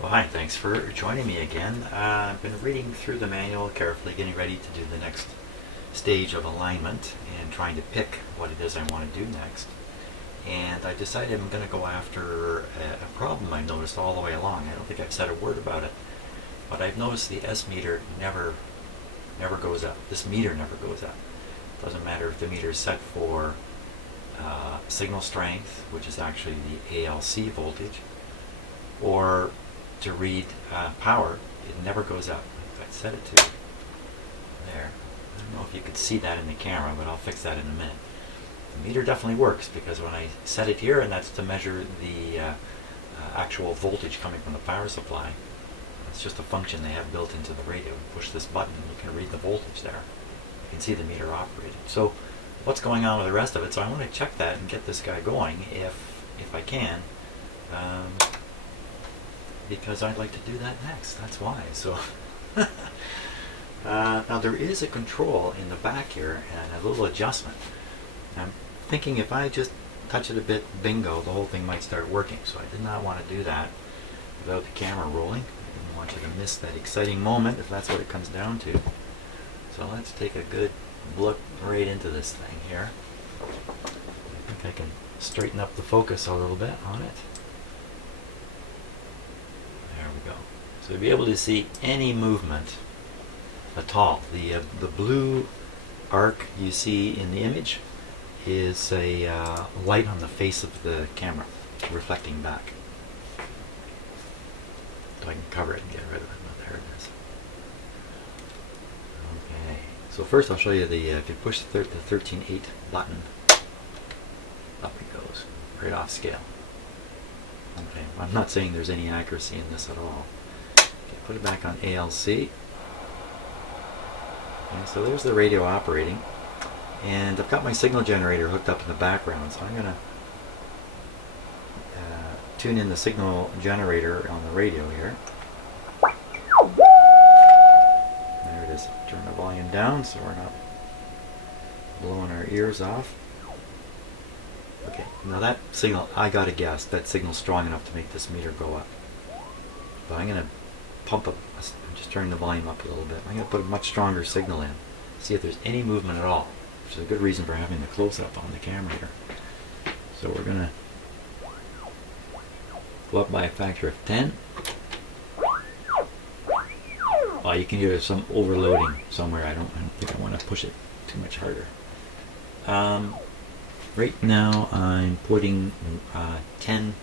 Well, hi, thanks for joining me again. I've been reading through the manual carefully, getting ready to do the next stage of alignment and trying to pick what it is I want to do next. And I decided I'm going to go after a problem I noticed all the way along. I don't think I've said a word about it, but I've noticed the S meter never goes up. This meter never goes up. Doesn't matter if the meter is set for signal strength, which is actually the ALC voltage, or to read power. It never goes up. If I set it to there, I don't know if you could see that in the camera, but I'll fix that in a minute. The meter definitely works because when I set it here, and that's to measure the actual voltage coming from the power supply, it's just a function they have built into the radio. You push this button and you can read the voltage there. You can see the meter operating. So what's going on with the rest of it? So I want to check that and get this guy going if I can. Because I'd like to do that next. That's why. So now there is a control in the back here and a little adjustment. I'm thinking if I just touch it a bit, bingo, the whole thing might start working. So I did not want to do that without the camera rolling. I didn't want you to miss that exciting moment if that's what it comes down to. So let's take a good look right into this thing here. I think I can straighten up the focus a little bit on it. There we go. So you'll be able to see any movement at all. The blue arc you see in the image is a light on the face of the camera reflecting back. So I can cover it and get rid of it. Oh, there it is. Okay. So first I'll show you the if you push the 13.8 button, up it goes, right off scale. Okay, I'm not saying there's any accuracy in this at all. Okay, put it back on ALC. Okay, so there's the radio operating. And I've got my signal generator hooked up in the background, so I'm going to tune in the signal generator on the radio here. There it is. Turn the volume down so we're not blowing our ears off. Okay, now that signal, I gotta guess, that signal's strong enough to make this meter go up. But I'm going to pump up, I'm just turning the volume up a little bit. I'm going to put a much stronger signal in, see if there's any movement at all, which is a good reason for having the close-up on the camera here. So we're going to go up by a factor of 10. Oh, you can hear some overloading somewhere. I don't think I want to push it too much harder. Right now I'm putting 10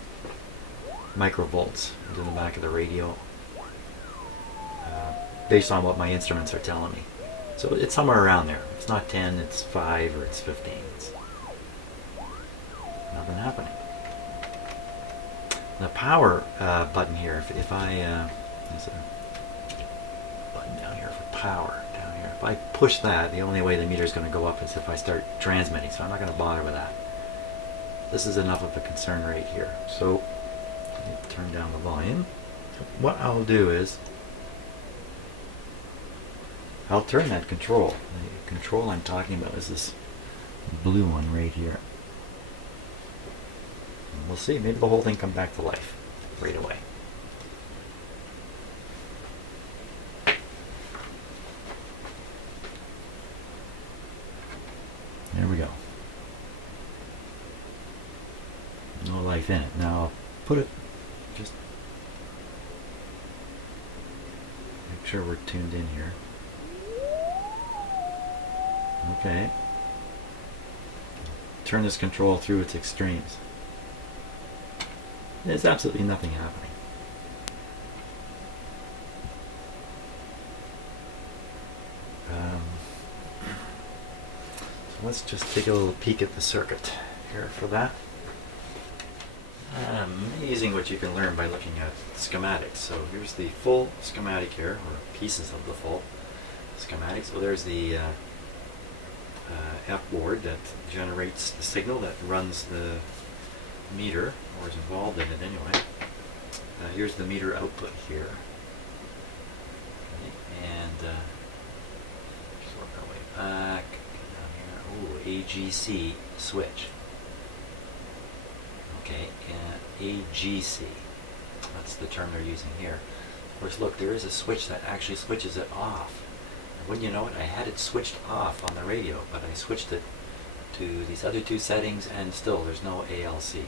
microvolts into the back of the radio based on what my instruments are telling me. So it's somewhere around there. It's not 10, it's 5, or it's 15. It's nothing happening. The power button here, if I, there's a button down here for power, down here. If I push that, the only way the meter is going to go up is if I start transmitting, so I'm not going to bother with that. This is enough of a concern right here. So, let me turn down the volume. What I'll do is, I'll turn that control. The control I'm talking about is this blue one right here. And we'll see, maybe the whole thing comes back to life right away. There we go. No life in it. Now I'll put it, just make sure we're tuned in here. Okay. Turn this control through its extremes. There's absolutely nothing happening. So let's just take a little peek at the circuit here for that. Amazing what you can learn by looking at schematics. So here's the full schematic here, or pieces of the full schematic. So there's the F board that generates the signal that runs the meter, or is involved in it anyway. Here's the meter output here. Okay, and just work our way back down here. Ooh, AGC switch. Okay, AGC. That's the term they're using here. Of course, look, there is a switch that actually switches it off. And wouldn't you know it, I had it switched off on the radio, but I switched it to these other two settings, and still there's no ALC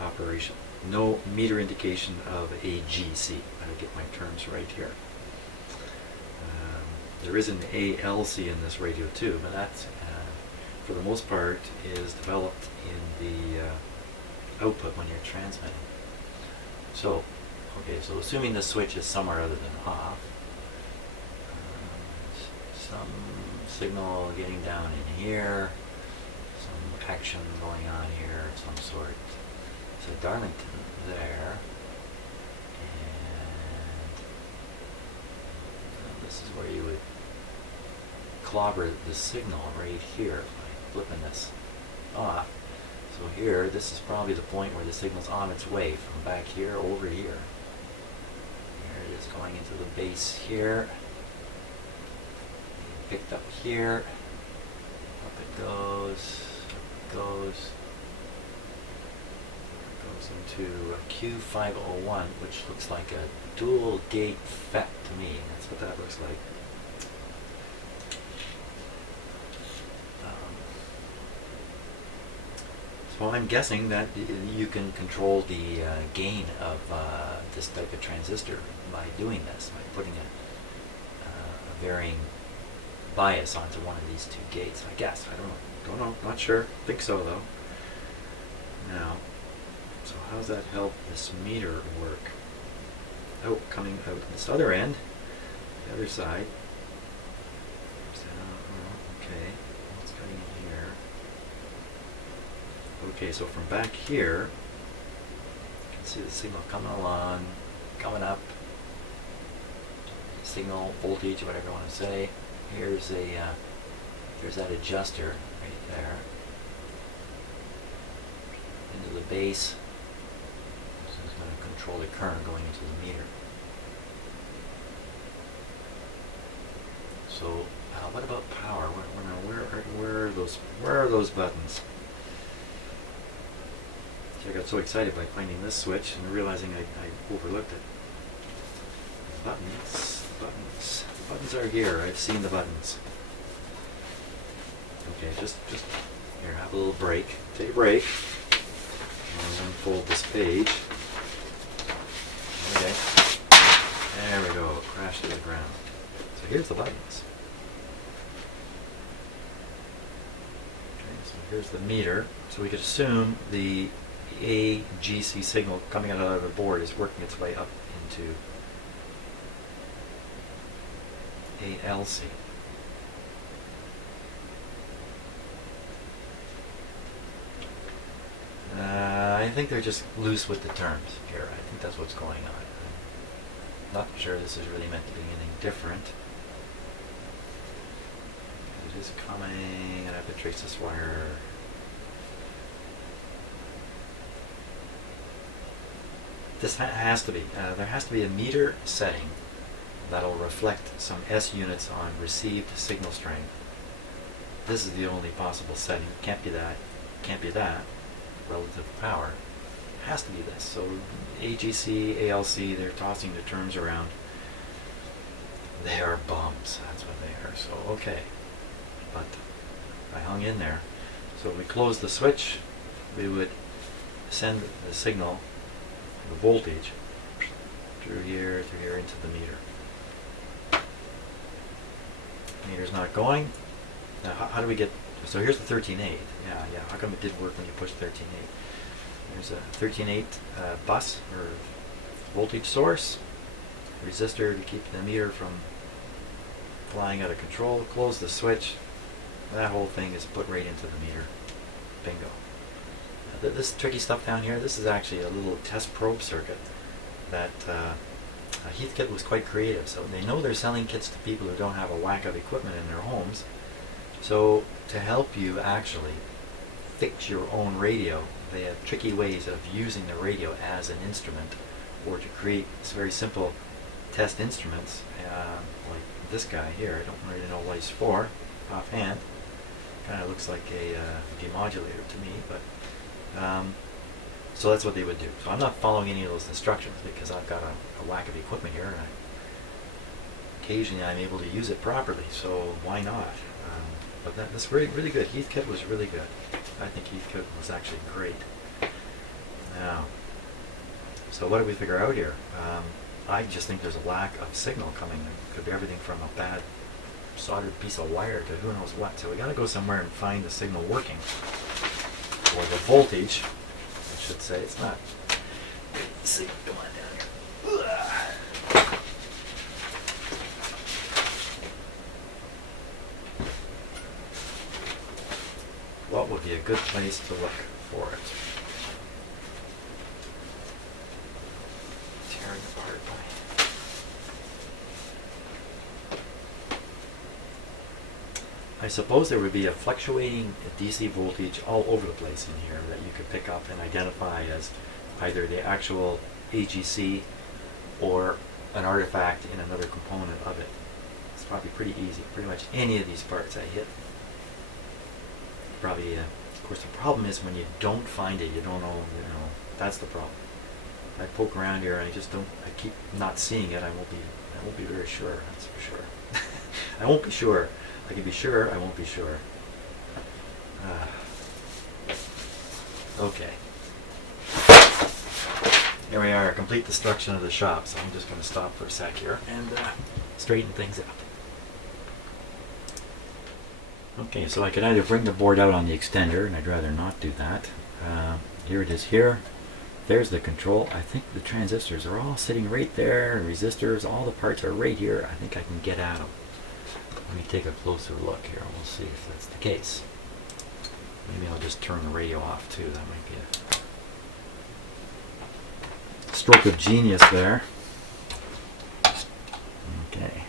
operation. No meter indication of AGC. I gotta get my terms right here. There is an ALC in this radio too, but that's, for the most part, is developed in the output when you're transmitting. So, okay, so assuming the switch is somewhere other than off, some signal getting down in here, some action going on here of some sort. So Darlington there, and this is where you would clobber the signal right here by flipping this off. So here, this is probably the point where the signal's on its way from back here over here. There it is going into the base here. Picked up here. Up it goes. Up it goes. It goes into Q501, which looks like a dual gate FET to me. That's what that looks like. So I'm guessing that you can control the gain of this type of transistor by doing this, by putting a varying bias onto one of these two gates. I guess. I don't know. Not sure. Think so though. Now, so how does that help this meter work? Oh, coming out this other end, the other side. So, okay, what's coming in here? Okay, so from back here, you can see the signal coming along, coming up. Signal voltage, whatever you want to say. Here's that adjuster right there. Into the base. This is going to control the current going into the meter. So, what about power? Where are those buttons? See, I got so excited by finding this switch and realizing I overlooked it. Buttons. The buttons are here. I've seen the buttons. Okay, just here, have a little break. Take a break. I'll unfold this page. Okay. There we go. Crash to the ground. So here's the buttons. Okay, so here's the meter. So we could assume the AGC signal coming out of the board is working its way up into ALC. I think they're just loose with the terms here. I think that's what's going on. I'm not sure this is really meant to be anything different. It is coming, and I have to trace this wire. This has to be, there has to be a meter setting that'll reflect some S units on received signal strength. This is the only possible setting. Can't be that. Can't be that. Relative power. It has to be this. So AGC, ALC, they're tossing the terms around. They are bums. That's what they are. So okay. But I hung in there. So if we close the switch, we would send the signal, the voltage, through here into the meter. Meter's not going. Now, how do we get? So here's the 13.8. Yeah. How come it didn't work when you pushed 13.8? There's a 13.8 bus or voltage source, resistor to keep the meter from flying out of control. Close the switch. That whole thing is put right into the meter. Bingo. This tricky stuff down here, this is actually a little test probe circuit that Heathkit was quite creative. So they know they're selling kits to people who don't have a whack of equipment in their homes. So to help you actually fix your own radio, they have tricky ways of using the radio as an instrument, or to create very simple test instruments, like this guy here. I don't really know what he's for offhand. Kind of looks like a demodulator to me, but So that's what they would do. So I'm not following any of those instructions because I've got a whack of equipment here, and occasionally I'm able to use it properly, so why not? But that's really good. Heathkit was really good. I think Heathkit was actually great. Now, so what did we figure out here? I just think there's a lack of signal coming. It could be everything from a bad soldered piece of wire to who knows what. So we got to go somewhere and find the signal working, or the voltage, I should say. It's not. Let's see, come on down here. What would be a good place to look for it? Tearing apart I suppose there would be a fluctuating DC voltage all over the place in here that you could pick up and identify as either the actual AGC or an artifact in another component of it. It's probably pretty easy. Pretty much any of these parts I hit. Probably, of course, the problem is when you don't find it, you don't know, that's the problem. If I poke around here and I keep not seeing it, I won't be very sure, that's for sure. I won't be sure. I can be sure, I won't be sure. Okay. Here we are, complete destruction of the shop, so I'm just going to stop for a sec here and straighten things up. Okay, so I could either bring the board out on the extender, and I'd rather not do that. Here it is here. There's the control. I think the transistors are all sitting right there, and resistors, all the parts are right here. I think I can get at them. Let me take a closer look here, and we'll see if that's the case. Maybe I'll just turn the radio off too. That might be a stroke of genius there. Okay.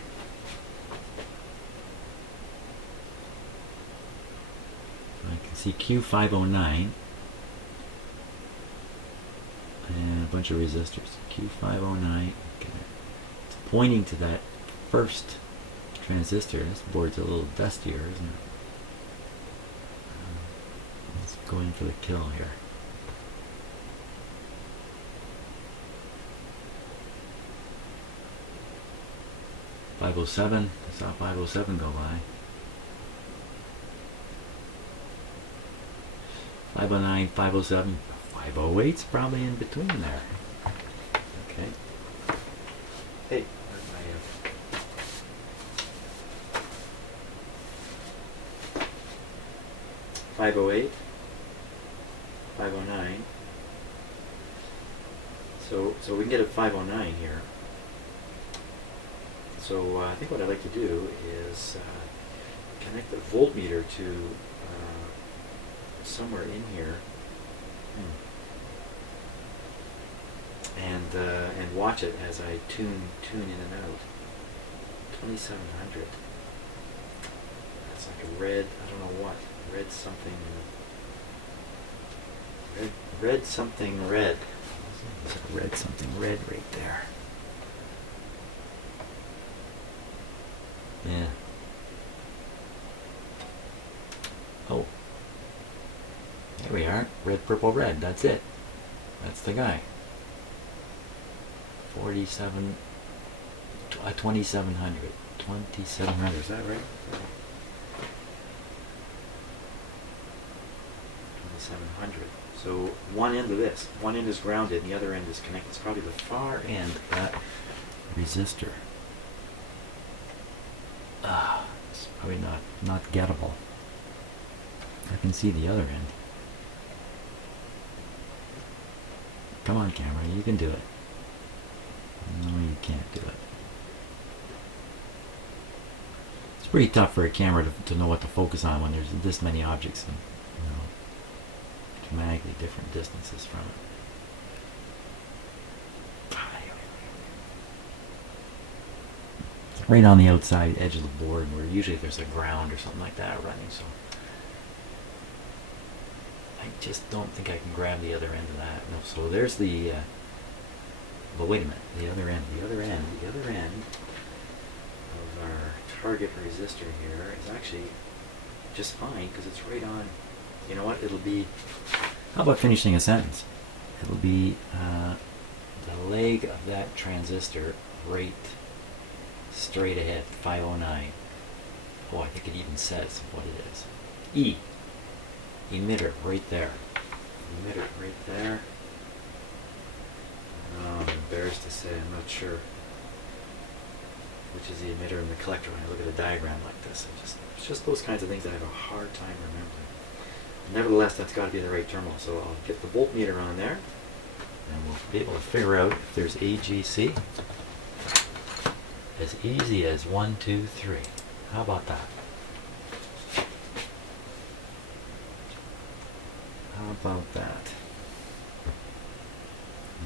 I can see Q509 and a bunch of resistors. Q509. Okay. It's pointing to that first transistor. This board's a little dustier, isn't it? Let's go in for the kill here. .507. I saw 507 go by. 509, 507, 508's probably in between there. Okay. Hey, where's my 508, 509. So we can get a 509 here. So I think what I'd like to do is connect the voltmeter to somewhere in here, and watch it as I tune in and out. 2700. That's like a red. I don't know what. Red something. Red something red. There's a red something red right there. Yeah. Oh. There we are. Red, purple, red. That's it. That's the guy. 47. 2700. 2700. Is that right? 2700. So one end of this. One end is grounded and the other end is connected. It's probably the far end of that resistor. It's probably not gettable. I can see the other end. Come on, camera, you can do it. No, you can't do it. It's pretty tough for a camera to know what to focus on when there's this many objects and, dramatically different distances from it. Right on the outside edge of the board where usually there's a ground or something like that running, so I just don't think I can grab the other end of that. No, so there's the but wait a minute, the other end of our target resistor here is actually just fine because it's right on. You know what, it'll be, how about finishing a sentence? it'll be the leg of that transistor right straight ahead, 509. Oh, I think it even says what it is. E. Emitter right there. Emitter right there. I'm embarrassed to say, I'm not sure which is the emitter and the collector when I look at a diagram like this. It's just those kinds of things that I have a hard time remembering. Nevertheless, that's got to be the right terminal, so I'll get the voltmeter on there, and we'll be able to figure out if there's AGC as easy as 1, 2, 3. How about that? How about that?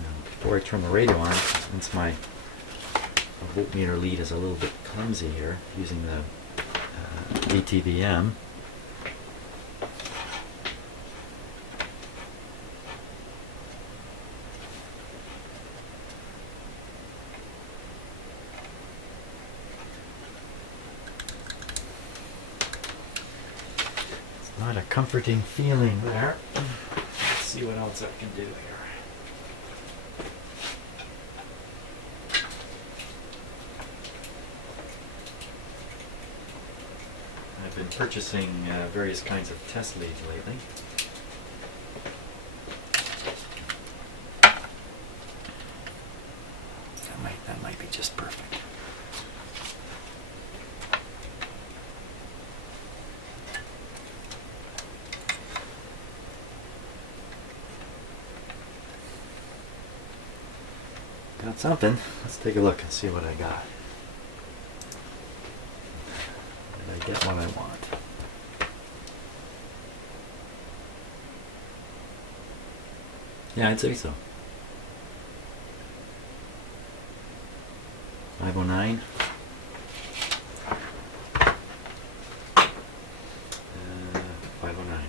Now, before I turn the radio on, since my voltmeter lead is a little bit clumsy here, using the ATVM, it's not a comforting feeling there. Let's see what else I can do here. I've been purchasing various kinds of test leads lately. That might be just perfect. Got something. Let's take a look and see what I got. Did I get what I want? Yeah, I'd say so. 509. 509.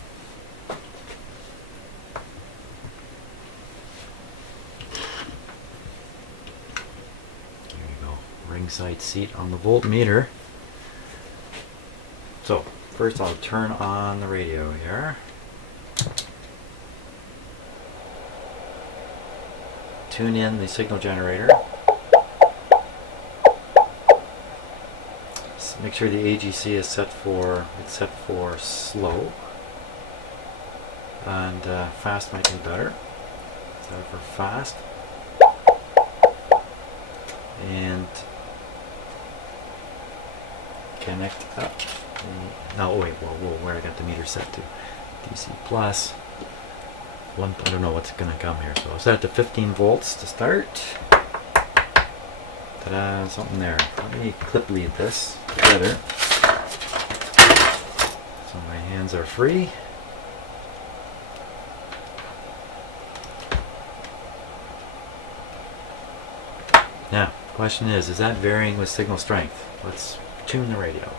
There you go. Ringside seat on the voltmeter. So, first I'll turn on the radio here. Tune in the signal generator. Make sure the AGC is set for slow, and fast might be better. Set it for fast, and connect up. No, wait, whoa, where I got the meter set to? DC plus. I don't know what's going to come here. So I'll set it to 15 volts to start. Ta-da, something there. Let me clip lead this together so my hands are free. Now, the question is that varying with signal strength? Let's tune the radio.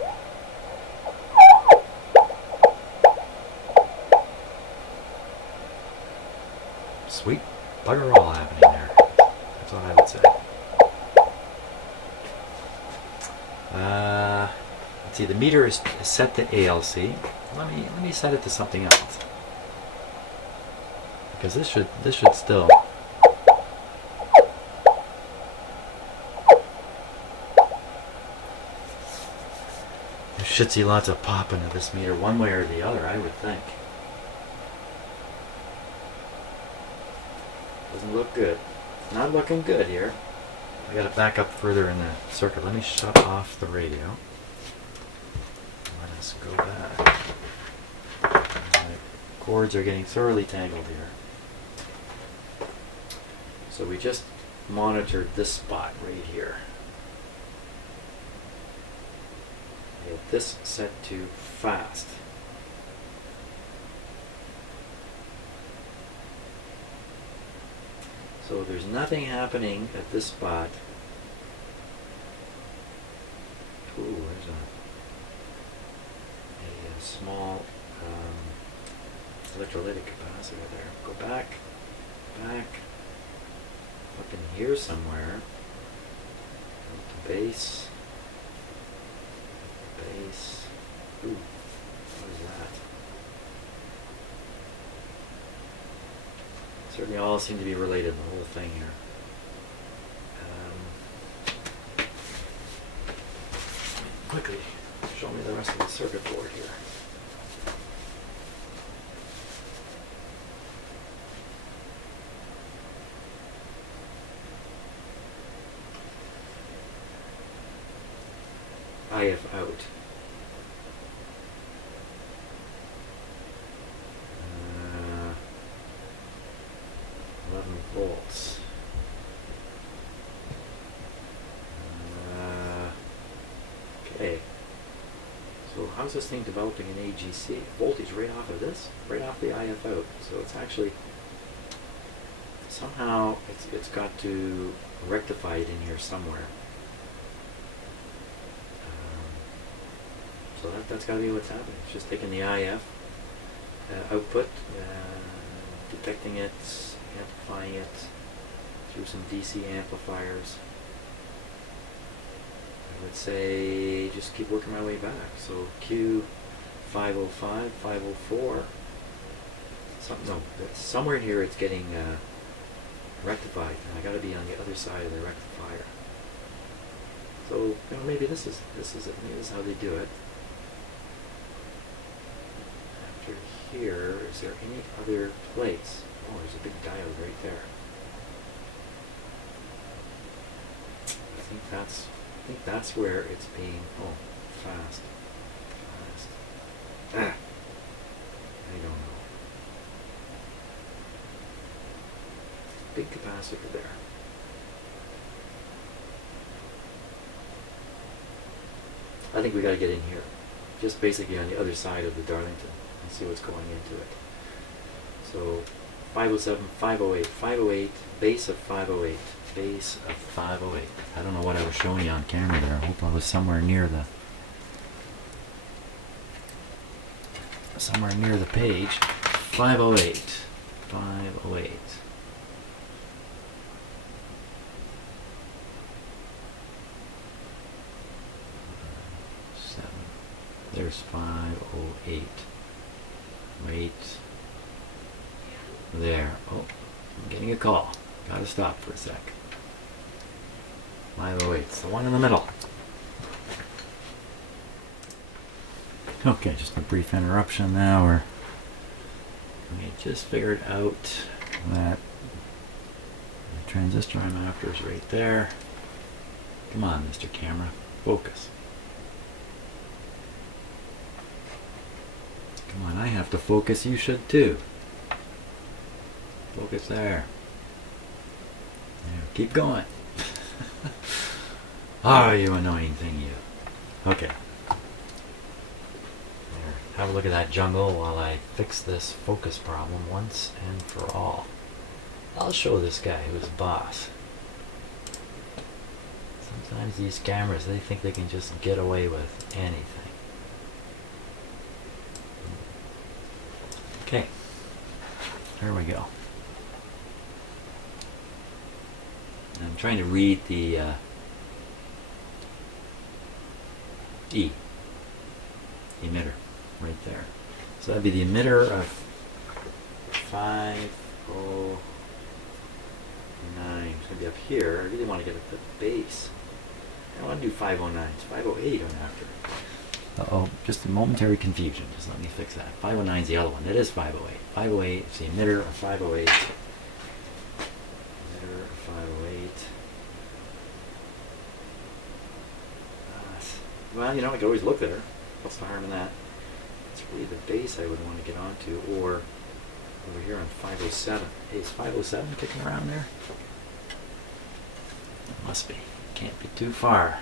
Sweet bugger all happening there. That's what I would say. Let's see, the meter is set to ALC. Let me set it to something else, because this should still. You should see lots of pop into this meter one way or the other, I would think. Doesn't look good. Not looking good here. I gotta back up further in the circuit. Let me shut off the radio. Let us go back. My cords are getting thoroughly tangled here. So we just monitored this spot right here. We have this set to fast. So there's nothing happening at this spot. Ooh, there's a small electrolytic capacitor there. Go back, up in here somewhere. Base. Ooh, what is that? They all seem to be related, the whole thing here. Quickly show me the rest of the circuit board here. IF out. 11 volts. Okay. So how's this thing developing an AGC? Voltage right off of this? Right off the IF out. So it's actually, somehow it's got to rectify it in here somewhere. So that's got to be what's happening. It's just taking the IF output, detecting it, amplifying it through some DC amplifiers. I would say just keep working my way back. So Q505, 504, somewhere in here it's getting rectified, and I got to be on the other side of the rectifier. So maybe this is it. Maybe this is how they do it. After here, is there any other place? Oh, there's a big diode right there. I think that's where it's being, fast. I don't know. Big capacitor there. I think we got to get in here, just basically on the other side of the Darlington, and see what's going into it. So 507, 508, 508, base of 508, base of 508. I don't know what I was showing you on camera there. I hope I was somewhere near the page. 508, 508. There's 508. Right there. Oh, I'm getting a call. Gotta stop for a sec. 508. It's the one in the middle. Okay, just a brief interruption now. We just figured out that the transistor I'm after is right there. Come on, Mr. Camera. Focus. Come on, I have to focus. You should too. Focus there. There, keep going. Oh, you annoying thing, you. Okay. There. Have a look at that jungle while I fix this focus problem once and for all. I'll show this guy who's boss. Sometimes these cameras, they think they can just get away with anything. Okay, there we go. I'm trying to read the E emitter right there. So that'd be the emitter of 509. It's going to be up here. I really want to get at the base. I don't want to do 509. It's 508 I'm after. Uh-oh, just a momentary confusion. Just let me fix that. 509 is the other one. That is 508. 508 is the emitter of 508. Emitter of 508. Well, you know, I could always look there. What's the harm in that? It's really the base I would want to get onto, or over here on 507. Hey, is 507 kicking around there? It must be. Can't be too far.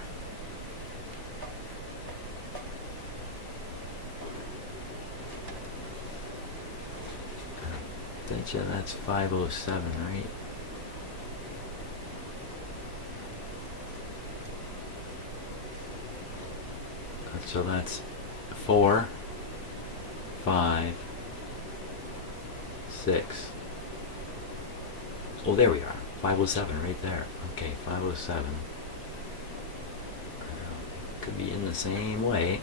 Betcha that's 507, right? So that's 4, 5, 6. Oh, there we are. 507 right there. Okay, 507. Could be in the same way.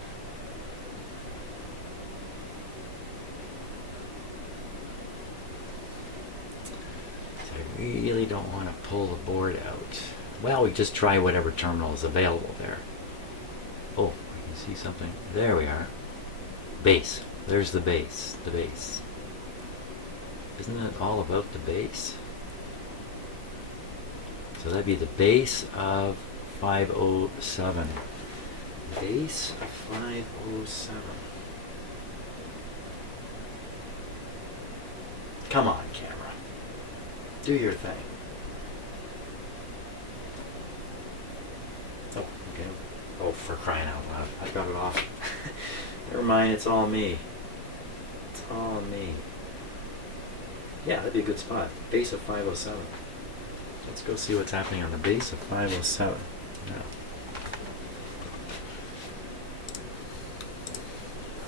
really don't want to pull the board out. Well, we just try whatever terminal is available there. Oh, I can see something. There we are. Base. There's the base. The base. Isn't it all about the base? So that'd be the base of 507. Base of 507. Come on, camera. Do your thing. Oh, okay. Oh, for crying out loud. I got it off. Never mind, it's all me. It's all me. Yeah, that'd be a good spot. Base of 507. Let's go see what's happening on the base of 507. Now.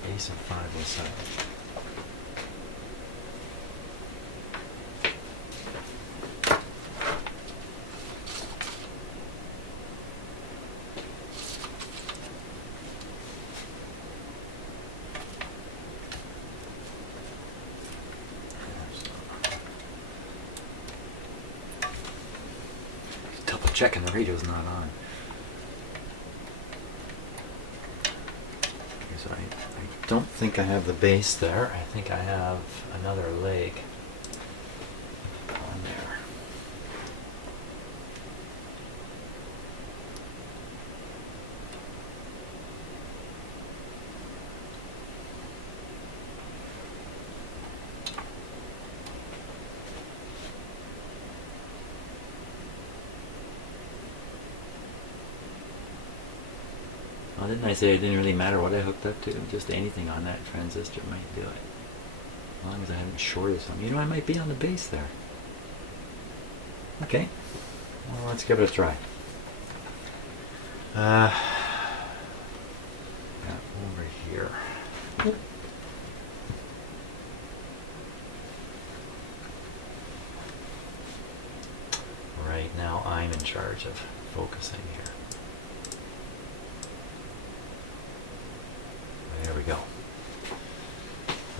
Base of 507. Double checking the radio's not on. So I don't think I have the base there. I think I have another leg on there. Well, didn't I say it didn't really matter what I hooked up to? Just anything on that transistor might do it. As long as I haven't shorted something. You know, I might be on the base there. Okay. Well, let's give it a try. Over here. Right now I'm in charge of focusing here. There we go.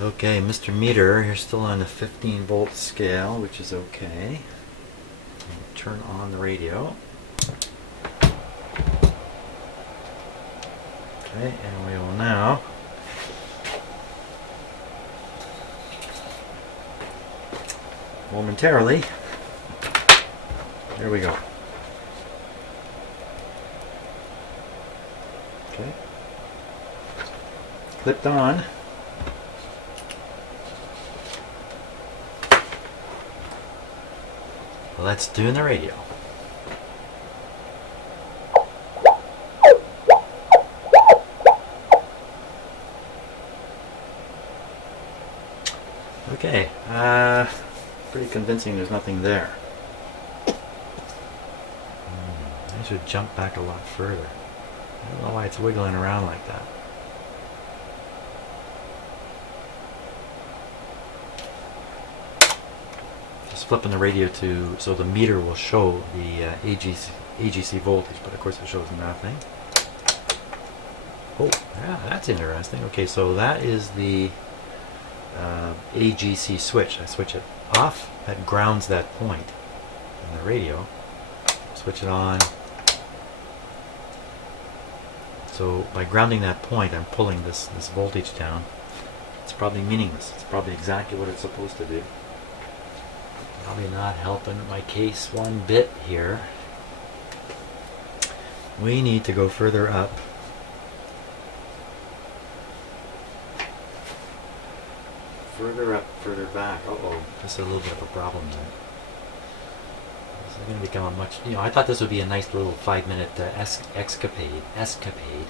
Okay, Mr. Meter, you're still on the 15 volt scale, which is okay. I'll turn on the radio. Okay, and we will now momentarily, there we go. Okay. Clipped on. Let's do the radio. Okay, pretty convincing there's nothing there. I should jump back a lot further. I don't know why it's wiggling around like that. Flipping the radio to so the meter will show the AGC voltage, but of course it shows nothing. Oh, yeah, that's interesting. Okay, so that is the AGC switch. I switch it off, that grounds that point in the radio. Switch it on. So by grounding that point, I'm pulling this voltage down. It's probably meaningless. It's probably exactly what it's supposed to do. Probably not helping my case one bit here. We need to go further up. Further up, further back. Uh-oh, this is a little bit of a problem then. This is going to become a much, you know, I thought this would be a nice little 5-minute escapade. Escapade.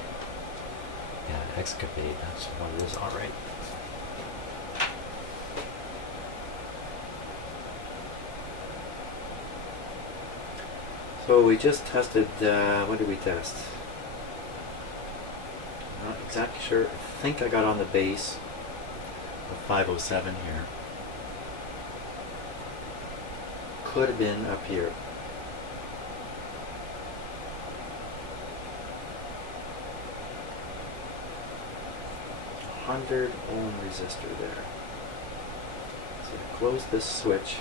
Yeah, escapade, that's what it is, alright. So we just tested, what did we test? Not exactly sure. I think I got on the base of 507 here. Could have been up here. $100 ohm resistor there. So I close this switch.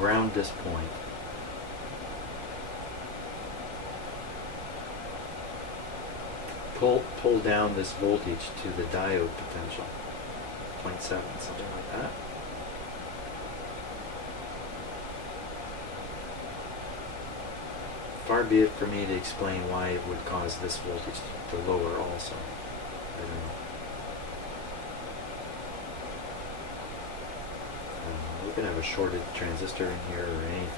ground this point. Pull down this voltage to the diode potential, 0.7, something like that. Far be it for me to explain why it would cause this voltage to lower also. I don't know. We could have a shorted transistor in here or anything.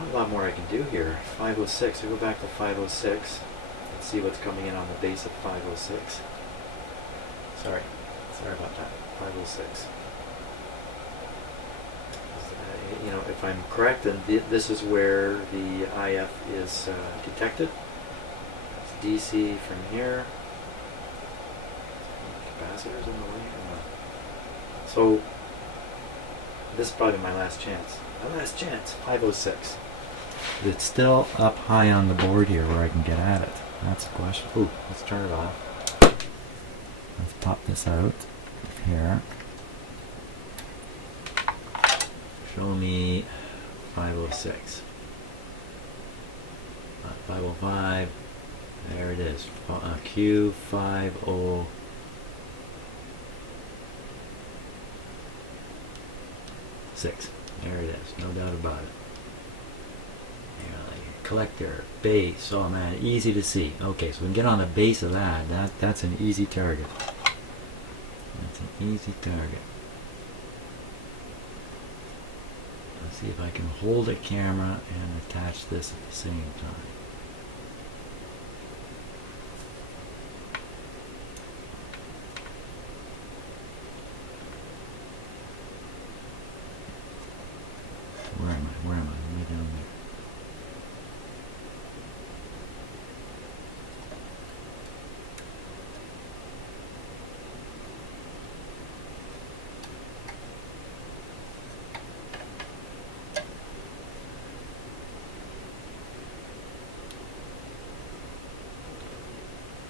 Not a lot more I can do here. 506, we go back to 506. Let's see what's coming in on the base of 506. Sorry about that. 506. You know, if I'm correct, then this is where the IF is detected. It's DC from here. Capacitors in the way. So this is probably my last chance. My last chance. 506. It's still up high on the board here where I can get at it. That's the question. Ooh, let's turn it off. Let's pop this out of here. Show me 506. 505. There it is. Q50. There it is, no doubt about it. Collector, base, oh man, easy to see. Okay, so we can get on the base of that. That's an easy target. That's an easy target. Let's see if I can hold a camera and attach this at the same time. Where am I? Way down there.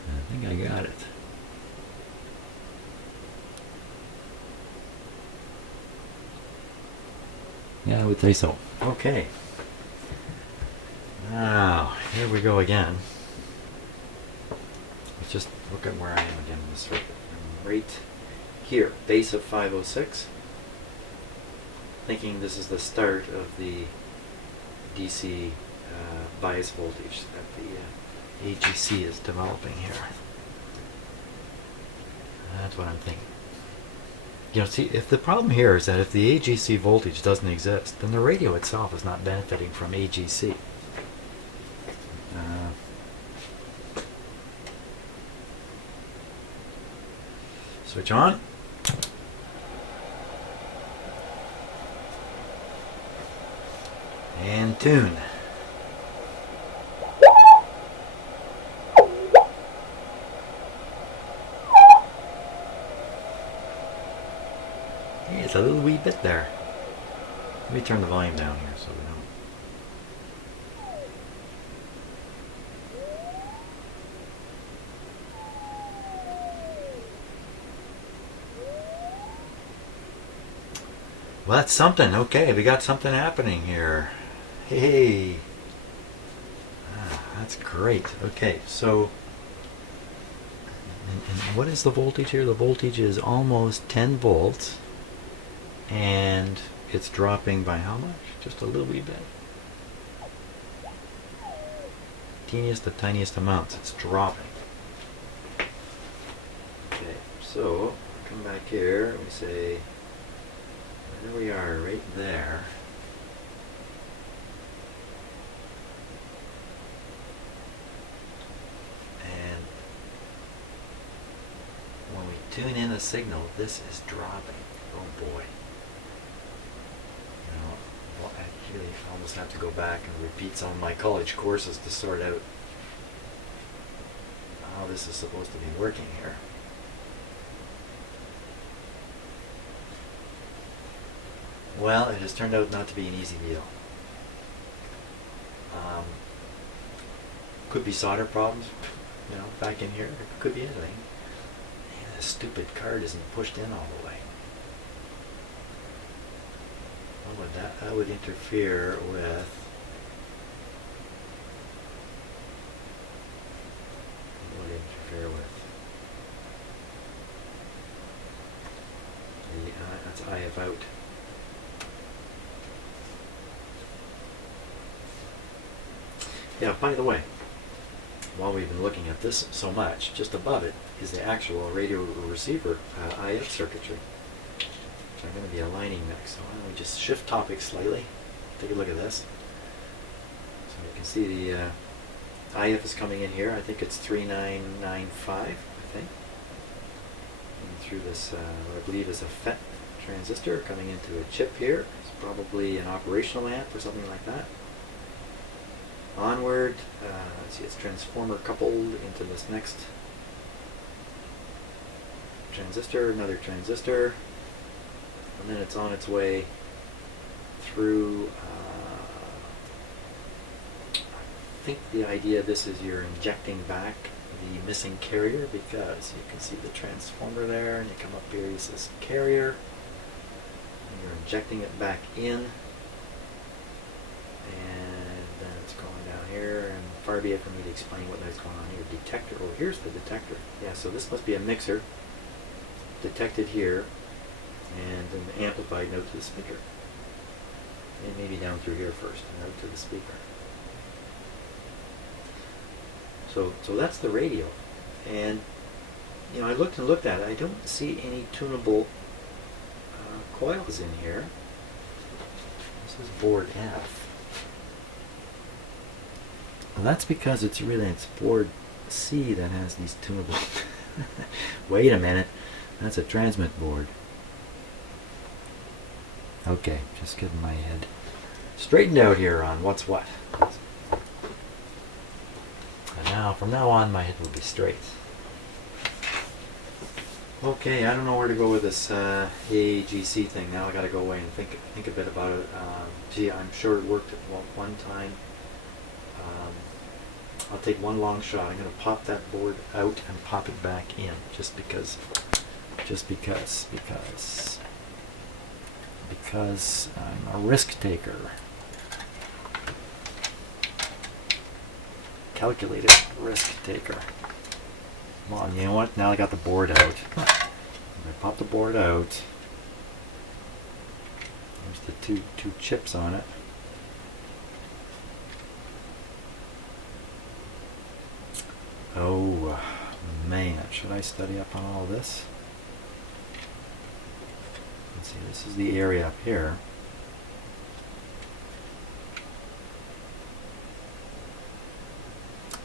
I think I got it. Yeah, I would say so. Okay. Now, here we go again. Let's just look at where I am again in the circuit. I'm right here, base of 506. Thinking this is the start of the DC bias voltage that the AGC is developing here. That's what I'm thinking. You know, see, if the problem here is that if the AGC voltage doesn't exist, then the radio itself is not benefiting from AGC. Switch on. And tune. It's a little wee bit there. Let me turn the volume down here so we don't. Well, that's something. Okay, we got something happening here. Hey. That's great. Okay, so and what is the voltage here? The voltage is almost 10 volts. And it's dropping by how much? Just a little wee bit. Teeniest to tiniest amounts. It's dropping. Okay, so come back here. We say, there we are, right there. And when we tune in a signal, this is dropping. Oh boy. Actually, I almost have to go back and repeat some of my college courses to sort out how this is supposed to be working here. Well, it has turned out not to be an easy deal. Could be solder problems, you know, back in here. It could be anything. Man, this stupid card isn't pushed in all the way. What would that would interfere with? What would it interfere with? That's IF out. Yeah, by the way, while we've been looking at this so much, just above it is the actual radio receiver IF circuitry. So I'm going to be aligning next. So why don't we just shift topics slightly? Take a look at this. So you can see the IF is coming in here. I think it's 3995, I think. And through this, what I believe is a FET transistor coming into a chip here. It's probably an operational amp or something like that. Onward, let's see, it's transformer coupled into this next transistor, another transistor, and then it's on its way through, I think the idea of this is you're injecting back the missing carrier, because you can see the transformer there, and you come up here, you see this carrier, and you're injecting it back in. Here, and far be it for me to explain what that's going on here. Detector. Oh, here's the detector. Yeah, so this must be a mixer detected here and then amplified out to the speaker. And maybe down through here first and out to the speaker. So that's the radio. And you know, I looked and looked at it. I don't see any tunable coils in here. This is board F. Well, that's because it's board C that has these tunable. Wait a minute, that's a transmit board. Okay, just getting my head straightened out here on what's what. And now, from now on, my head will be straight. Okay, I don't know where to go with this AAGC thing. Now I got to go away and think a bit about it. Gee, I'm sure it worked at one time. I'll take one long shot. I'm going to pop that board out and pop it back in, just because I'm a risk taker. Calculated risk taker. Come on, you know what? Now I got the board out. I pop the board out. There's the two chips on it. Oh man, should I study up on all this? Let's see, this is the area up here.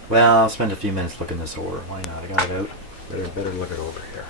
Well, I'll spend a few minutes looking this over. Why not? I got it out. Better look it over here.